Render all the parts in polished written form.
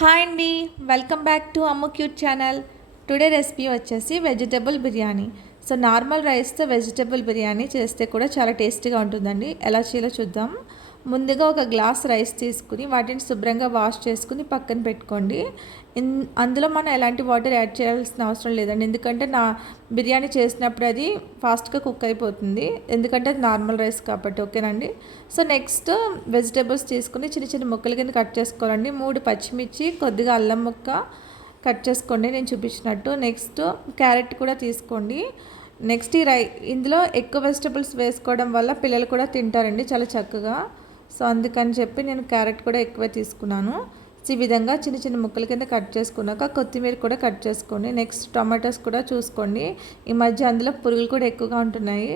Hi అండి, welcome back to Ammu cute channel. Today recipe వచ్చేసి vegetable biryani. So normal రైస్తో vegetable biryani చేస్తే కూడా చాలా టేస్టీగా ఉంటుందండి. ఎలా చేయాలో చూద్దాం. ముందుగా ఒక గ్లాస్ రైస్ తీసుకుని వాటిని శుభ్రంగా వాష్ చేసుకుని పక్కన పెట్టుకోండి. అందులో మనం ఎలాంటి వాటర్ యాడ్ చేయాల్సిన అవసరం లేదండి, ఎందుకంటే నా బిర్యానీ చేసినప్పుడు అది ఫాస్ట్గా కుక్ అయిపోతుంది, ఎందుకంటే అది నార్మల్ రైస్ కాబట్టి. ఓకేనండి. సో నెక్స్ట్ వెజిటేబుల్స్ తీసుకుని చిన్న చిన్న ముక్కల కింద కట్ చేసుకోవాలండి. 3 పచ్చిమిర్చి, కొద్దిగా అల్లం ముక్క కట్ చేసుకోండి నేను చూపించినట్టు. నెక్స్ట్ క్యారెట్ కూడా తీసుకోండి. నెక్స్ట్ ఇందులో ఎక్కువ వెజిటబుల్స్ వేసుకోవడం వల్ల పిల్లలు కూడా తింటారండి చాలా చక్కగా. సో అందుకని చెప్పి నేను క్యారెట్ కూడా ఎక్కువే తీసుకున్నాను. సో ఈ విధంగా చిన్న చిన్న ముక్కల కింద కట్ చేసుకున్నాక కొత్తిమీర కూడా కట్ చేసుకోండి. నెక్స్ట్ టొమాటోస్ కూడా చూసుకోండి, ఈ మధ్య అందులో పురుగులు కూడా ఎక్కువగా ఉంటున్నాయి.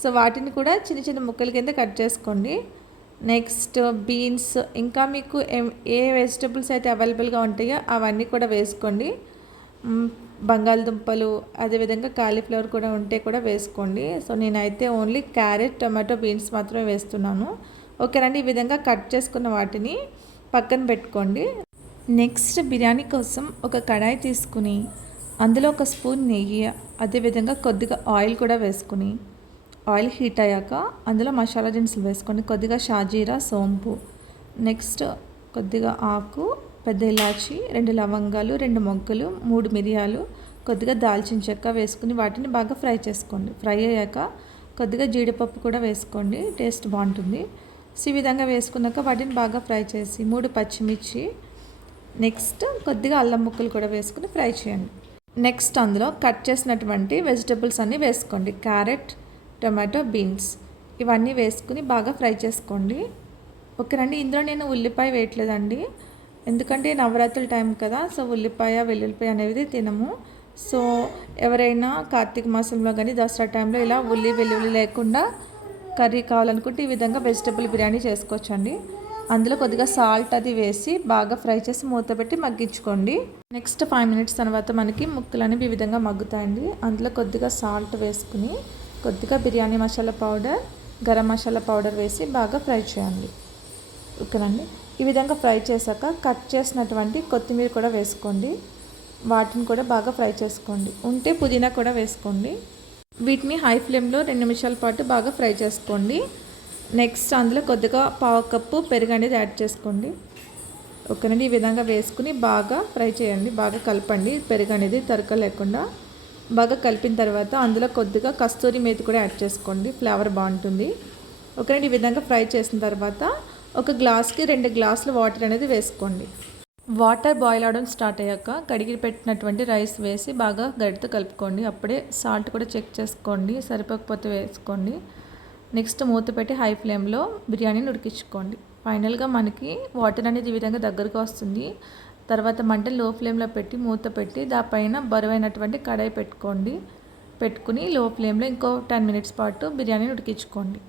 సో వాటిని కూడా చిన్న చిన్న ముక్కల కింద కట్ చేసుకోండి. నెక్స్ట్ బీన్స్, ఇంకా మీకు ఏ వెజిటబుల్స్ అయితే అవైలబుల్గా ఉంటాయో అవన్నీ కూడా వేసుకోండి. బంగాళదుంపలు, అదేవిధంగా కాలీఫ్లవర్ కూడా ఉంటే కూడా వేసుకోండి. సో నేనైతే ఓన్లీ క్యారెట్, టొమాటో, బీన్స్ మాత్రమే వేస్తున్నాను. ఓకేనండి. ఈ విధంగా కట్ చేసుకున్న వాటిని పక్కన పెట్టుకోండి. నెక్స్ట్ బిర్యానీ కోసం ఒక కడాయి తీసుకుని అందులో ఒక స్పూన్ నెయ్యి, అదేవిధంగా కొద్దిగా ఆయిల్ కూడా వేసుకుని ఆయిల్ హీట్ అయ్యాక అందులో మసాలా దినుసులు వేసుకోండి. కొద్దిగా షాజీరా, సోంపు, నెక్స్ట్ కొద్దిగా ఆకు, పెద్ద ఇలాచి, 2 లవంగాలు, 2 మొగ్గలు, 3 మిరియాలు, కొద్దిగా దాల్చిన చెక్క వేసుకుని వాటిని బాగా ఫ్రై చేసుకోండి. ఫ్రై అయ్యాక కొద్దిగా జీడిపప్పు కూడా వేసుకోండి, టేస్ట్ బాగుంటుంది. సో ఈ విధంగా వేసుకున్నాక వాటిని బాగా ఫ్రై చేసి 3 పచ్చిమిర్చి, నెక్స్ట్ కొద్దిగా అల్లం ముక్కలు కూడా వేసుకుని ఫ్రై చేయండి. నెక్స్ట్ అందులో కట్ చేసినటువంటి వెజిటబుల్స్ అన్నీ వేసుకోండి. క్యారెట్, టొమాటో, బీన్స్ ఇవన్నీ వేసుకుని బాగా ఫ్రై చేసుకోండి. ఓకేనండి. ఇందులో నేను ఉల్లిపాయ వేయట్లేదండి, ఎందుకంటే నవరాత్రుల టైం కదా. సో ఉల్లిపాయ, వెల్లుల్లిపాయ అనేది తినము. సో ఎవరైనా కార్తీక మాసంలో కానీ దసరా టైంలో ఇలా వెల్లుల్లి లేకుండా కర్రీ కావాలనుకుంటే ఈ విధంగా వెజిటబుల్ బిర్యానీ చేసుకోవచ్చండి. అందులో కొద్దిగా సాల్ట్ అది వేసి బాగా ఫ్రై చేసి మూత పెట్టి మగ్గించుకోండి. నెక్స్ట్ 5 మినిట్స్ తర్వాత మనకి ముక్కలు అనేవి ఈ విధంగా మగ్గుతాయండి. అందులో కొద్దిగా సాల్ట్ వేసుకుని కొద్దిగా బిర్యానీ మసాలా పౌడర్, గరం మసాలా పౌడర్ వేసి బాగా ఫ్రై చేయండి. ఓకేనండి. ఈ విధంగా ఫ్రై చేశాక కట్ చేసినటువంటి కొత్తిమీర కూడా వేసుకోండి. వాటిని కూడా బాగా ఫ్రై చేసుకోండి. ఉంటే పుదీనా కూడా వేసుకోండి. వీటిని హై ఫ్లేమ్లో 2 నిమిషాల పాటు బాగా ఫ్రై చేసుకోండి. నెక్స్ట్ అందులో కొద్దిగా 1/2 కప్పు పెరుగు అనేది యాడ్ చేసుకోండి. ఓకేనండి. ఈ విధంగా వేసుకుని బాగా ఫ్రై చేయండి, బాగా కలపండి. పెరుగు అనేది తరక లేకుండా బాగా కలిపిన తర్వాత అందులో కొద్దిగా కస్తూరి మేతి కూడా యాడ్ చేసుకోండి, ఫ్లేవర్ బాగుంటుంది. ఓకేనండి. ఈ విధంగా ఫ్రై చేసిన తర్వాత ఒక గ్లాస్కి 2 గ్లాసులు వాటర్ అనేది వేసుకోండి. వాటర్ బాయిల్ అవడం స్టార్ట్ అయ్యాక కడిగి పెట్టినటువంటి రైస్ వేసి బాగా గరిటతో కలుపుకోండి. అప్పుడే సాల్ట్ కూడా చెక్ చేసుకోండి, సరిపోకపోతే వేసుకోండి. నెక్స్ట్ మూత పెట్టి హై ఫ్లేమ్లో బిర్యానీని ఉడికించుకోండి. ఫైనల్గా మనకి వాటర్ అనేది ఈ విధంగా దగ్గరకు వస్తుంది. తర్వాత మంట లో ఫ్లేమ్లో పెట్టి మూత పెట్టి దానిపైన బరువైనటువంటి కడాయి పెట్టుకుని లో ఫ్లేమ్లో ఇంకో 10 మినిట్స్ పాటు బిర్యానీని ఉడికించుకోండి.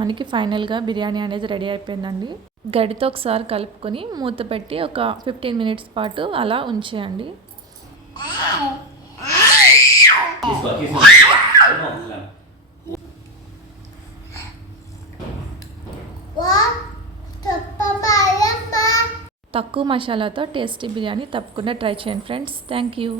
మనకి ఫైనల్గా బిర్యానీ అనేది రెడీ అయిపోయిందండి. గడితో ఒకసారి కలుపుకొని మూత పెట్టి ఒక 15 మినిట్స్ పాటు అలా ఉంచేయండి. తక్కువ మసాలాతో టేస్టీ బిర్యానీ తప్పకుండా ట్రై చేయండి ఫ్రెండ్స్. Thank you.